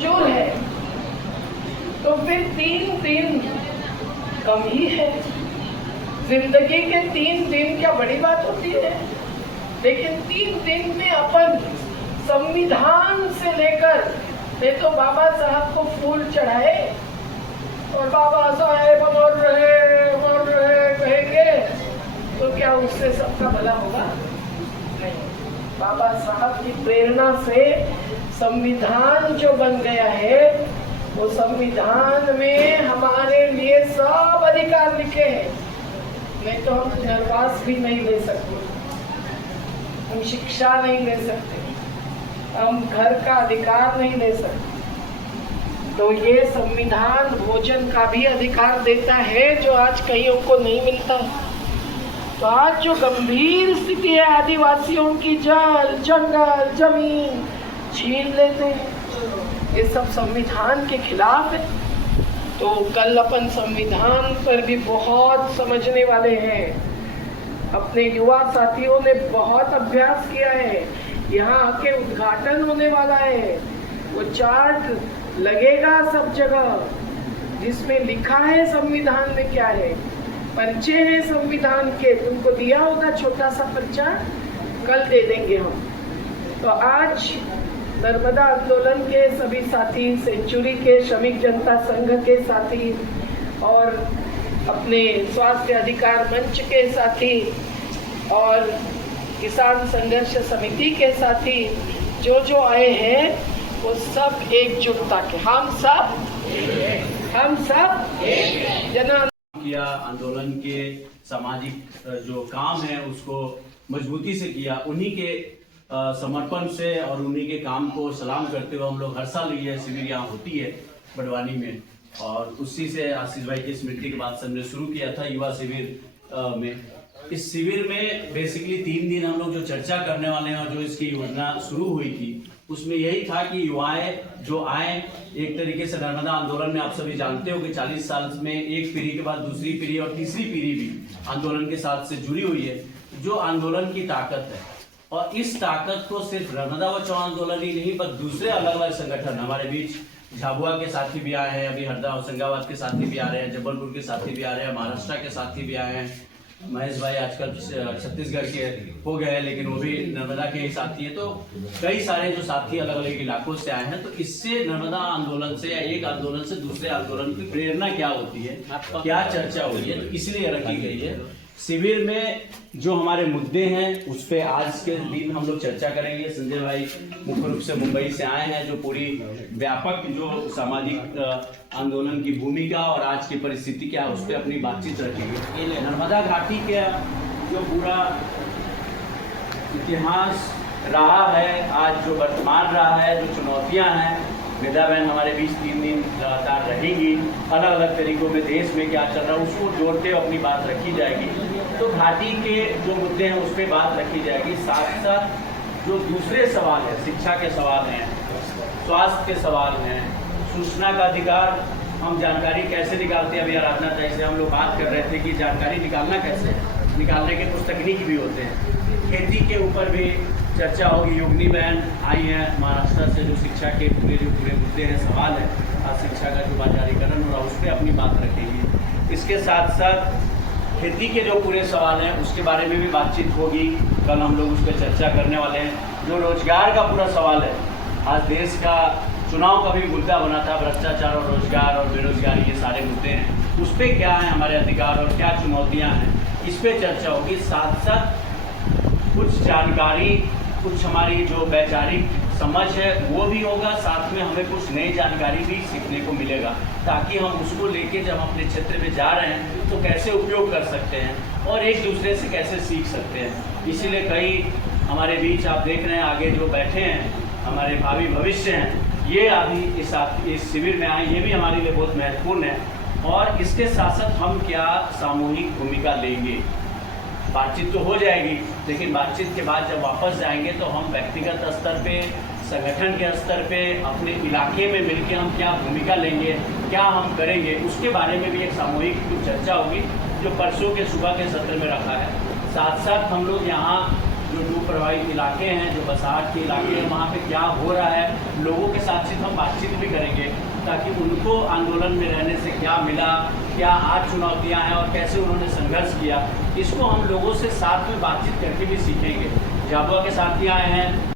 जो है तो फिर 3 दिन कम ही है। जिंदगी के 3 दिन क्या बड़ी बात होती है? लेकिन 3 दिन में अपन संविधान से लेकर नहीं तो बाबा साहब को फूल चढ़ाए और बाबा साहेब अमर रहे कहेंगे तो क्या उससे सबका भला होगा? नहीं। बाबा साहब की प्रेरणा से संविधान जो बन गया है वो संविधान में हमारे लिए सब अधिकार लिखे हैं। नहीं तो हम निर्वास भी नहीं ले सकते, हम शिक्षा नहीं ले सकते, हम घर का अधिकार नहीं ले सकते। तो ये संविधान भोजन का भी अधिकार देता है जो आज कईयों को नहीं मिलता। तो आज जो गंभीर स्थिति है आदिवासियों की, जल जंगल जमीन छीन लेते हैं, ये सब संविधान के खिलाफ है। तो कल अपन संविधान पर भी बहुत समझने वाले हैं। अपने युवा साथियों ने बहुत अभ्यास किया है। यहाँ आके उद्घाटन होने वाला है, वो चार्ट लगेगा सब जगह जिसमें लिखा है संविधान में क्या है। पर्चे हैं संविधान के, तुमको दिया होगा छोटा सा पर्चा, कल दे देंगे हम। तो आज नर्मदा आंदोलन के सभी साथी, सेंचुरी के श्रमिक जनता संघ के साथी और अपने स्वास्थ्य अधिकार मंच के साथी और किसान संघर्ष समिति के साथी जो आए हैं वो सब एकजुटता के, हम सब किया। आंदोलन के सामाजिक जो काम है उसको मजबूती से किया। उन्हीं के समर्पण से और उन्हीं के काम को सलाम करते हुए हम लोग हर साल ये शिविर यहाँ होती है बड़वानी में, और उसी से आशीष भाई की स्मृति के बाद से हमने शुरू किया था युवा शिविर में। इस शिविर में बेसिकली 3 दिन हम लोग जो चर्चा करने वाले हैं और जो इसकी योजना शुरू हुई थी उसमें यही था कि युवाएं जो आए, एक तरीके से नर्मदा आंदोलन में आप सभी जानते हो कि 40 साल में एक पीढ़ी के बाद दूसरी पीढ़ी और तीसरी पीढ़ी भी आंदोलन के साथ से जुड़ी हुई है। जो आंदोलन की ताकत है और इस ताकत को सिर्फ नर्मदा बचाओ आंदोलन ही नहीं पर दूसरे अलग अलग संगठन हमारे बीच झाबुआ के साथी भी आए हैं, अभी हरदा होशंगाबाद के साथी भी आ रहे हैं, जबलपुर के साथी भी आ रहे हैं, महाराष्ट्र के साथी भी आए हैं। महेश भाई आजकल छत्तीसगढ़ के हो गए हैं लेकिन वो भी नर्मदा के ही साथी है। तो कई सारे जो साथी अलग अलग इलाकों से आए हैं। तो इससे नर्मदा आंदोलन से या एक आंदोलन से दूसरे आंदोलन की प्रेरणा क्या होती है, क्या चर्चा हुई है, तो इसलिए रखी गई है। शिविर में जो हमारे मुद्दे हैं उस पर आज के दिन हम लोग चर्चा करेंगे। संजय भाई मुख्य रूप से मुंबई से आए हैं, जो पूरी व्यापक जो सामाजिक आंदोलन की भूमिका और आज की परिस्थिति क्या है उस पर अपनी बातचीत रखेंगे। नर्मदा घाटी का जो पूरा इतिहास रहा है, आज जो वर्तमान रहा है, जो चुनौतियाँ हैं, विद्या बहन हमारे बीच 3 दिन लगातार रहेंगी। अलग अलग तरीकों में देश में क्या चल रहा है उसको जोड़ते अपनी बात रखी जाएगी। तो घाटी के जो मुद्दे हैं उस पर बात रखी जाएगी। साथ साथ जो दूसरे सवाल हैं, शिक्षा के सवाल हैं, स्वास्थ्य के सवाल हैं, सूचना का अधिकार, हम जानकारी कैसे निकालते हैं। अभी आराधना जैसे हम लोग बात कर रहे थे कि जानकारी निकालना कैसे है, निकालने के कुछ तकनीक भी होते हैं। खेती के ऊपर भी चर्चा होगी। योगिनी बहन आई हैं महाराष्ट्र से, जो शिक्षा के पूरे मुद्दे हैं, सवाल है, आज शिक्षा का जो बाजारीकरण हो रहा है उस पर अपनी बात रखेंगे। इसके साथ साथ खेती के जो पूरे सवाल हैं उसके बारे में भी बातचीत होगी। कल हम लोग उस पर चर्चा करने वाले हैं। जो रोजगार का पूरा सवाल है, आज देश का चुनाव का भी मुद्दा बना था, भ्रष्टाचार और रोजगार और बेरोजगारी, ये सारे मुद्दे हैं। उस पर क्या है हमारे अधिकार और क्या चुनौतियाँ हैं, इस पर चर्चा होगी। साथ साथ कुछ जानकारी, कुछ हमारी जो वैचारिक समझ है वो भी होगा, साथ में हमें कुछ नई जानकारी भी सीखने को मिलेगा, ताकि हम उसको लेके जब अपने क्षेत्र में जा रहे हैं तो कैसे उपयोग कर सकते हैं और एक दूसरे से कैसे सीख सकते हैं। इसीलिए कई हमारे बीच आप देख रहे हैं आगे जो बैठे हैं हमारे भावी भविष्य हैं, ये अभी इस शिविर में आए, ये भी हमारे लिए बहुत महत्वपूर्ण है। और इसके साथ साथ हम क्या सामूहिक भूमिका लेंगे। बातचीत तो हो जाएगी लेकिन बातचीत के बाद जब वापस जाएंगे तो हम व्यक्तिगत स्तर पे, संगठन के स्तर पे, अपने इलाके में मिलकर हम क्या भूमिका लेंगे, क्या हम करेंगे, उसके बारे में भी एक सामूहिक चर्चा होगी जो परसों के सुबह के सत्र में रखा है। साथ साथ हम लोग यहाँ जो डूब प्रभावित इलाके हैं, जो बरसात के इलाके हैं, वहाँ पे क्या हो रहा है, लोगों के साथ हम बातचीत भी करेंगे ताकि उनको आंदोलन में रहने से क्या मिला, क्या आज चुनौतियाँ हैं और कैसे उन्होंने संघर्ष किया, इसको हम लोगों से साथ में बातचीत करके भी सीखेंगे। झाबुआ के साथी आए हैं।